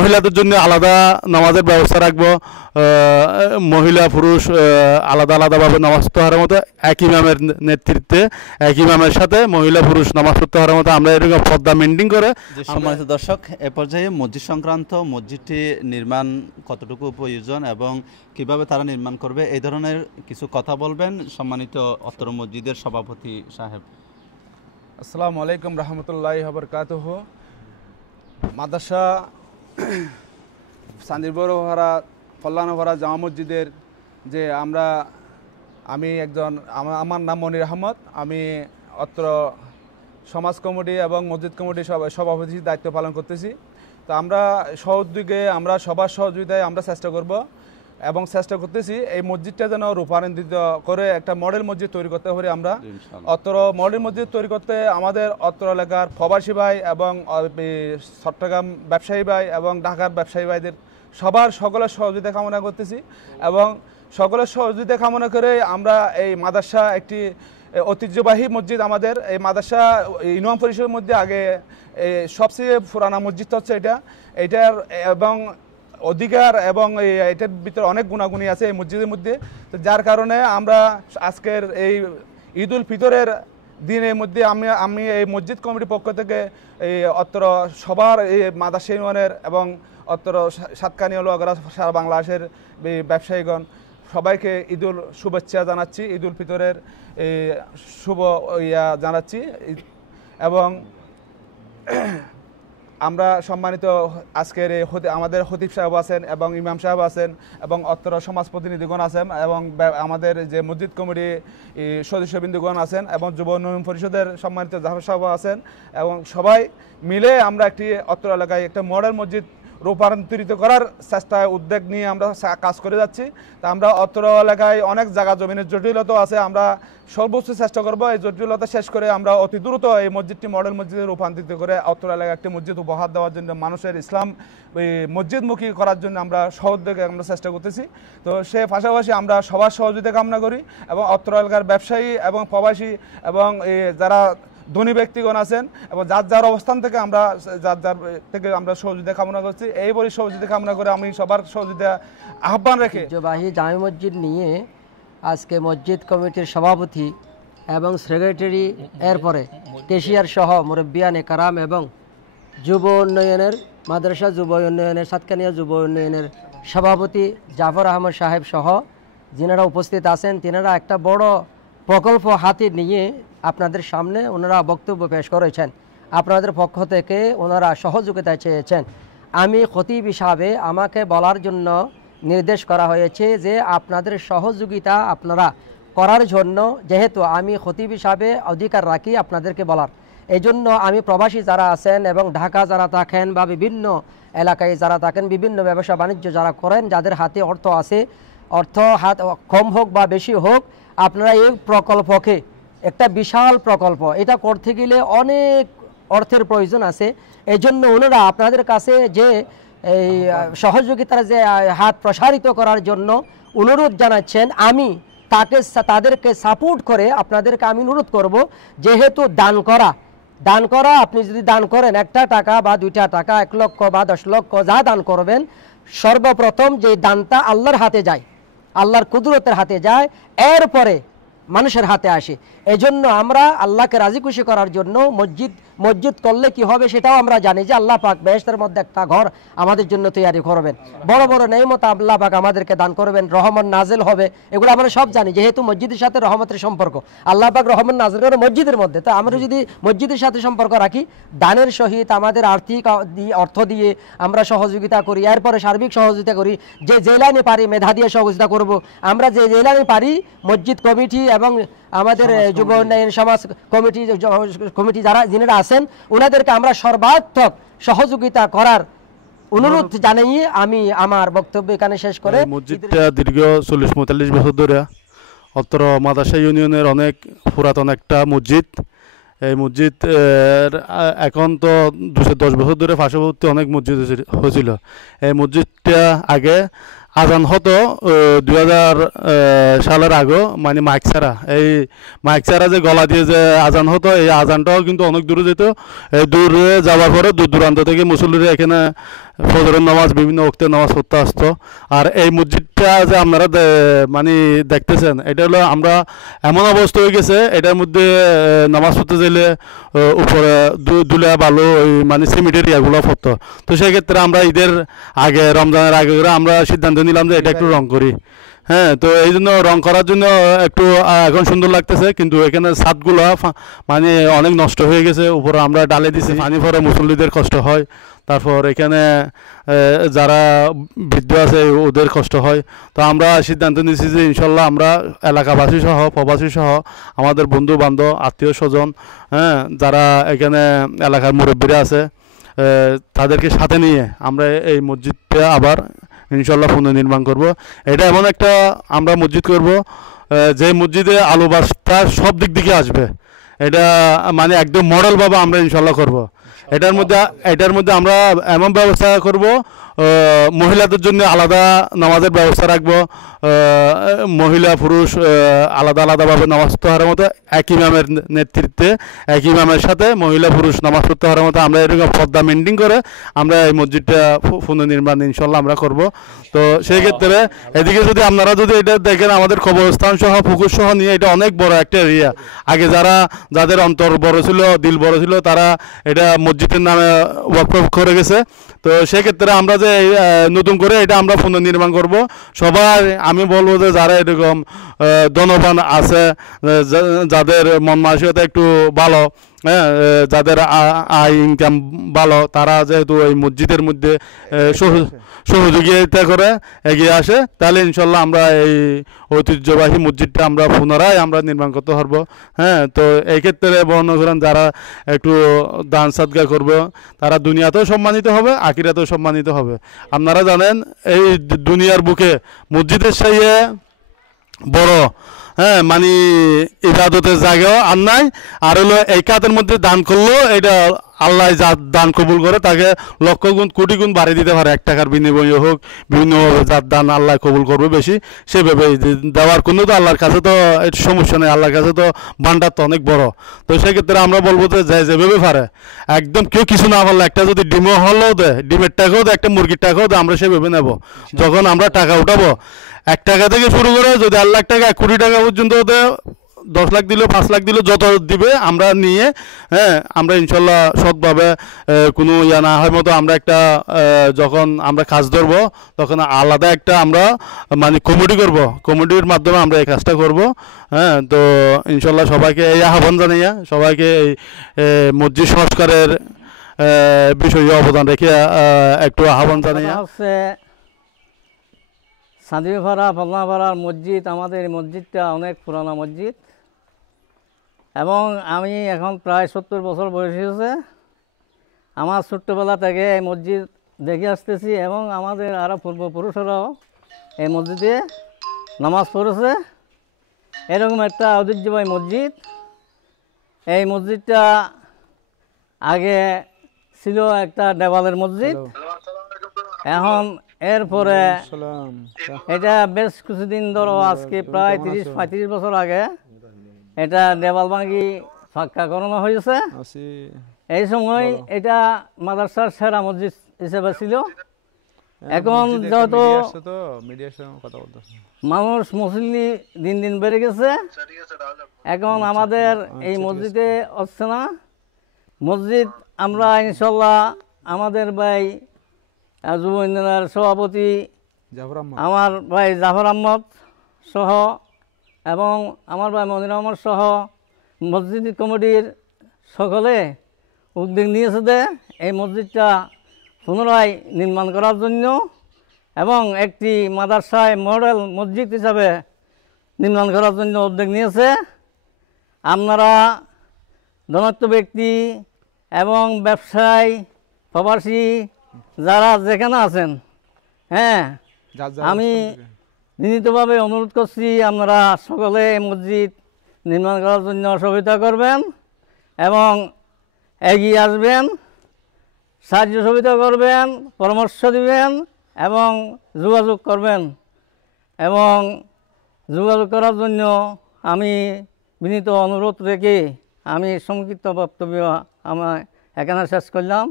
মহিলাদের জন্য আলাদা নামাজের ব্যবস্থা রাখবো। মহিলা পুরুষ আলাদা আলাদাভাবে নামাজ পড়তে হওয়ার মতো এক ইমামের নেতৃত্বে এক ইমামের সাথে মহিলা পুরুষ নামাজ পড়তে হওয়ার মতো আমরা এরকম পর্দা মেনটেন করে। সম্মানিত দর্শক, এ পর্যায়ে মসজিদ সংক্রান্ত মসজিদটি নির্মাণ কতটুকু প্রয়োজন এবং কিভাবে তারা নির্মাণ করবে এই ধরনের কিছু কথা বলবেন সম্মানিত অত্র মসজিদের সভাপতি সাহেব। আসসালামু আলাইকুম রহমতুল্লাহি ওয়া বারাকাতুহু। মাদ্রাসা সান্দিরবড়ভাড়া কল্যাণভাড়া জামা মসজিদের যে আমি একজন, আমার নাম মনির আহমদ, আমি অত্র সমাজ কমিটি এবং মসজিদ কমিটির সভাপতির দায়িত্ব পালন করতেছি। তো আমরা সহযোগে আমরা সবার সহযোগিতায় আমরা চেষ্টা করব এবং চেষ্টা করতেছি এই মসজিদটা যেন রূপান্তরিত করে একটা মডেল মসজিদ তৈরি করতে পারি। আমরা অত্র মডেল মসজিদ তৈরি করতে আমাদের অত্র এলাকার প্রবাসী ভাই এবং চট্টগ্রাম ব্যবসায়ী ভাই এবং ঢাকার ব্যবসায়ী ভাইদের সকলের সহযোগিতা কামনা করতেছি এবং সকলের সহযোগিতা কামনা করে আমরা এই মাদ্রাসা একটি ঐতিহ্যবাহী মসজিদ। আমাদের এই মাদ্রাসা ইউনিয়ন পরিষদের মধ্যে আগে সবচেয়ে পুরানা মসজিদ হচ্ছে এটার এবং অধিকার এবং এটার ভিতরে অনেক গুণাগুণী আছে এই মসজিদের মধ্যে। তো যার কারণে আমরা আজকের এই ঈদ উল ফিতরের দিনের মধ্যে আমি এই মসজিদ কমিটির পক্ষ থেকে এই অত্র সবার এই মাদ্রাসা ইউনিয়নের এবং অত্র সাতকানিয়া লোহাগড়া সারা বাংলাদেশের ব্যবসায়ীগণ সবাইকে ঈদুল শুভেচ্ছা জানাচ্ছি, ঈদ উল ফিতরের শুভ জানাচ্ছি। এবং আমরা সম্মানিত আজকের আমাদের খতিব সাহেব আছেন এবং ইমাম সাহেব আছেন এবং অত্র সমাজ প্রতিনিধিগণ আছেন এবং আমাদের যে মসজিদ কমিটি সদস্যবৃন্দগণ আছেন এবং যুব উন্নয়ন পরিষদের সম্মানিত জাফর সাহেব আছেন এবং সবাই মিলে আমরা একটি অত্র এলাকায় একটা মডেল মসজিদ রূপান্তরিত করার চেষ্টায় উদ্যোগ নিয়ে আমরা কাজ করে যাচ্ছি। তা আমরা অত্র এলাকায় অনেক জায়গা জমিনের জটিলতা আছে, আমরা সর্বোচ্চ চেষ্টা করব এই জটিলতা শেষ করে আমরা অতি দ্রুত এই মসজিদটি মডেল মসজিদে রূপান্তরিত করে অত্র এলাকায় একটি মসজিদ উপহার দেওয়ার জন্য মানুষের ইসলাম মসজিদমুখী করার জন্য আমরা সহযোগে আমরা চেষ্টা করতেছি। তো সে পাশাপাশি আমরা সবার সহযোগিতা কামনা করি এবং অত্র এলাকার ব্যবসায়ী এবং প্রবাসী এবং যারা ধনী ব্যক্তিগণ আছেন এবং যার অবস্থান থেকে আমরা আমরা সহযোগিতা কামনা করছি। এইভাবে সহযোগিতা কামনা করে আমি সবার সহযোগিতা আহ্বান রেখে ঐতিহ্যবাহী জামে মসজিদ নিয়ে আজকে মসজিদ কমিটির সভাপতি এবং সেক্রেটারি, এরপরে কেশিয়ার সহ মুরব্বিয়ানে কারাম এবং যুব উন্নয়নের মাদ্রাসা যুব উন্নয়নের সাতকানিয়া যুব উন্নয়নের সভাপতি জাফর আহমদ সাহেব সহ যিনারা উপস্থিত আছেন, তিনারা একটা বড় প্রকল্প হাতে নিয়ে আপনাদের সামনে ওনারা বক্তব্য পেশ করেছেন। আপনাদের পক্ষ থেকে ওনারা সহযোগিতা চেয়েছেন। আমি খতিব হিসাবে আমাকে বলার জন্য নির্দেশ করা হয়েছে যে আপনাদের সহযোগিতা আপনারা করার জন্য, যেহেতু আমি খতিব হিসাবে অধিকার রাখি আপনাদেরকে বলার, এই জন্য আমি প্রবাসী যারা আছেন এবং ঢাকা যারা থাকেন বা বিভিন্ন এলাকায় যারা থাকেন, বিভিন্ন ব্যবসা বাণিজ্য যারা করেন, যাদের হাতে অর্থ আছে, অর্থ হাত কম হোক বা বেশি হোক, আপনারা এই প্রকল্পকে, একটা বিশাল প্রকল্প, এটা করতে গেলে অনেক অর্থের প্রয়োজন আছে। এই জন্য ওনারা আপনাদের কাছে যে এই সহযোগিতার যে হাত প্রসারিত করার জন্য অনুরোধ জানাচ্ছেন, আমি তাদেরকে সাপোর্ট করে আপনাদেরকে আমি অনুরোধ করব, যেহেতু দান করা আপনি যদি দান করেন 1টা টাকা বা 2টা টাকা, 1 লক্ষ বা 10 লক্ষ যা দান করবেন, সর্বপ্রথম যে দানটা আল্লাহর হাতে যায়, আল্লাহর কুদরতের হাতে যায়, এরপরে মানুষের হাতে আসে। এজন্য আমরা আল্লাহকে রাজি খুশি করার জন্য মসজিদ করলে কি হবে সেটাও আমরা জানি যে আল্লাহ পাক বেহেশতের মধ্যে একটা ঘর আমাদের জন্য তৈরি করবেন, বড় বড় নেয়ামত আল্লাহ পাক আমাদেরকে দান করবেন, রহমত নাজিল হবে, এগুলো আমরা সব জানি। যেহেতু মসজিদের সাথে রহমতের সম্পর্ক, আল্লাহ পাক রহমত নাজিল করে মসজিদের মধ্যে, তো আমরা যদি মসজিদের সাথে সম্পর্ক রাখি, দানের সহিত আমাদের আর্থিক অর্থ দিয়ে আমরা সহযোগিতা করি, এরপরে সার্বিক সহযোগিতা করি, যে লাইনে পারি মেধা দিয়ে সহযোগিতা করব। আমরা যে লাইনে পারি মসজিদ কমিটি এবং আমাদের যুব উন্নয়ন সমাজ কমিটি যিনারা আছেন ওনাদেরকে আমরা সর্বাত্মক সহযোগিতা করার অনুরোধ জানাই আমি আমার বক্তব্য এখানে শেষ করে। মসজিদটা দীর্ঘ 40-45 বছর ধরে অত্র মাদ্রাসা ইউনিয়নের অনেক পুরাতন একটা মসজিদ। এই মসজিদ এখন তো 210 বছর ধরে পার্শ্ববর্তী অনেক মসজিদ হয়েছিল। এই মসজিদটা আগে আজান হতো 2000 সালের আগে, মানে মাইক ছাড়া, এই মাইক ছাড়া যে গলা দিয়ে যে আজান হতো, এই আজানটাও কিন্তু অনেক দূরে যেত। এই দূরে যাওয়ার পরে দূর দূরান্ত থেকে মুসল্লিরা এখানে ফজরের নামাজ বিভিন্ন ওক্তের নামাজ পড়তে আসতো। আর এই মসজিদটা যে আপনারা মানে দেখতেছেন, এটা হলো আমরা এমন অবস্থা হয়ে গেছে, এটার মধ্যে নামাজ পড়তে চাইলে উপরে দুলা বালু ওই মানে সিমেন্টের ইয়াগুলো পড়তো। তো সেক্ষেত্রে আমরা ঈদের আগে, রমজানের আগে করে আমরা সিদ্ধান্ত নিলাম যে এটা একটু রং করি। হ্যাঁ, তো এই জন্য রং করার জন্য একটু এখন সুন্দর লাগতেছে, কিন্তু এখানে ছাদগুলো মানে অনেক নষ্ট হয়ে গেছে। উপরে আমরা ডালে দিছি, পানি পরে মুসল্লিদের কষ্ট হয়। তারপর এখানে যারা বৃদ্ধ আছে ওদের কষ্ট হয়। তো আমরা সিদ্ধান্ত নিয়েছি যে ইনশাল্লাহ আমরা এলাকাবাসী সহ, প্রবাসী সহ, আমাদের বন্ধু বান্ধব, আত্মীয় স্বজন, হ্যাঁ, যারা এখানে এলাকার মুরব্বীরা আছে, তাদেরকে সাথে নিয়ে আমরা এই মসজিদটা আবার ইনশাল্লাহ পুনর্নির্মাণ করব। এটা এমন একটা আমরা মসজিদ করব যে মসজিদে আলো বাতাসটা সব দিক থেকে আসবে। এটা মানে একদম মডেলভাবে আমরা ইনশাল্লাহ করব। এটার মধ্যে আমরা এমন ব্যবস্থা করব, মহিলাদের জন্য আলাদা নামাজের ব্যবস্থা রাখবো। মহিলা পুরুষ আলাদা আলাদাভাবে নামাজ পড়তে হওয়ার মতো, এক ইমামের নেতৃত্বে এক ইমামের সাথে মহিলা পুরুষ নামাজ পড়তে হওয়ার মতো আমরা এরকম পর্দা মেনটেন করে আমরা এই মসজিদটা পুনর্নির্মাণ ইনশাল্লাহ আমরা করব। তো সেই ক্ষেত্রে এদিকে যদি আপনারা যদি এটা দেখেন, আমাদের কবরস্থান সহ পুকুর সহ নিয়ে এটা অনেক বড় একটা এরিয়া। আগে যাদের অন্তর বড় ছিল, দিল বড় ছিল, তারা এটা মসজিদের নামে ওয়াকফ করে গেছে। তো সেক্ষেত্রে আমরা যে নতুন করে এটা আমরা পুনর্নির্মাণ করব। সবাই আমি বলবো যে যারা এরকম ধনবান আছে, যাদের মন মানসিকতা একটু ভালো, হ্যাঁ, যাদের আয় ইনকাম ভালো, তারা যেহেতু এই মসজিদের মধ্যে সহযোগিতা করে এগিয়ে আসে, তাহলে ইনশাল্লাহ আমরা এই ঐতিহ্যবাহী মসজিদটা আমরা পুনরায় আমরা নির্মাণ করতে পারবো। হ্যাঁ, তো এই ক্ষেত্রে বর্ণনা করেন যারা একটু দান সাদগা করবে, তারা দুনিয়াতেও সম্মানিত হবে, আখিরাতেও সম্মানিত হবে। আপনারা জানেন এই দুনিয়ার বুকে মসজিদের চাইয়ে বড়, হ্যাঁ, মানে ইবাদতের জায়গাও আর নাই। আর হলো এই কাজের মধ্যে দান করলেও এটা আল্লাহ যা দান কবুল করে তাকে লক্ষ গুণ কোটি গুণ বাড়িয়ে দিতে পারে। 1 টাকার বিনিময়ে হোক, বিভিন্নভাবে যার দান আল্লাহ কবুল করবে বেশি, সেভাবে দেওয়ার কোনো তো আল্লাহর কাছে তো সমস্যা নেই। আল্লাহর কাছে তো ভান্ডার তো অনেক বড়। তো সেক্ষেত্রে আমরা বলবো যে যেভাবে পারে, একদম কেউ কিছু না পারলে একটা যদি ডিমও হলেও দেয়, ডিমের টাকাও দেয়, একটা মুরগির টাকাও দেয়, আমরা সেভাবে নেব। যখন আমরা টাকা উঠাবো, 1 টাকা থেকে শুরু করে যদি 1 লাখ টাকা, 1 কোটি টাকা পর্যন্ত দেয়, 10 লাখ দিল, 5 লাখ দিল, যত দিবে আমরা নিয়ে, হ্যাঁ, আমরা ইনশাল্লাহ সৎভাবে কোনো ইয়া না হয় মতো আমরা একটা যখন আমরা কাজ ধরবো, তখন আলাদা একটা আমরা মানে কমিটি করব। কমিটির মাধ্যমে আমরা এই কাজটা করব। হ্যাঁ, তো ইনশাল্লাহ সবাইকে এই আহ্বান জানাইয়া সবাইকে এই মসজিদ সংস্কারের বিষয়ে অবদান রেখে একটু আহ্বান জানাইয়া হচ্ছে সাদিপাড়া ফলনাপাড়ার মসজিদ। আমাদের এই মসজিদটা অনেক পুরানো মসজিদ এবং আমি এখন প্রায় 70 বছর বয়স হয়েছে। আমার ছোট্টবেলা থেকে এই মসজিদ দেখে আসতেছি এবং আমাদের আরও পূর্বপুরুষরাও এই মসজিদে নামাজ পড়েছে। এরকম একটা ঐতিহ্যবাহী মসজিদ। এই মসজিদটা আগে ছিল একটা দেওয়ালের মসজিদ, এখন এরপরে এটা বেশ কিছুদিন ধরো, আজকে প্রায় 30-35 বছর আগে এটা দেওয়াল ভাঙি ফাঁকা করানো হয়েছে। এই সময় এটা মাদ্রাসার সেরা মসজিদ হিসেবে ছিল। এখন যত মানুষ মুসল্লি দিন দিন বেড়ে গেছে, এখন আমাদের এই মসজিদে হচ্ছে না। মসজিদ আমরা ইনশাল্লাহ আমাদের ভাই যুব ইউনিয়নের সভাপতি আমার ভাই জাফর আহমদ সহ এবং আমার ভাই মনির আহমদ সহ মসজিদ কমিটির সকলে উদ্যোগ নিয়েছে যে এই মসজিদটা পুনরায় নির্মাণ করার জন্য এবং একটি মাদ্রাসায় মডেল মসজিদ হিসাবে নির্মাণ করার জন্য উদ্যোগ নিয়েছে। আপনারা ধনাত্ম ব্যক্তি এবং ব্যবসায়ী, প্রবাসী যারা যেখানে আছেন, হ্যাঁ, আমি বিনীতভাবে অনুরোধ করছি আপনারা সকলে এই মসজিদ নির্মাণ করার জন্য সহযোগিতা করবেন এবং এগিয়ে আসবেন, সাহায্য সহযোগিতা করবেন, পরামর্শ দিবেন এবং যোগাযোগ করবেন। এবং যোগাযোগ করার জন্য আমি বিনীত অনুরোধ রেখে আমি সংক্ষিপ্ত বক্তব্য আমার এখানে শেষ করলাম।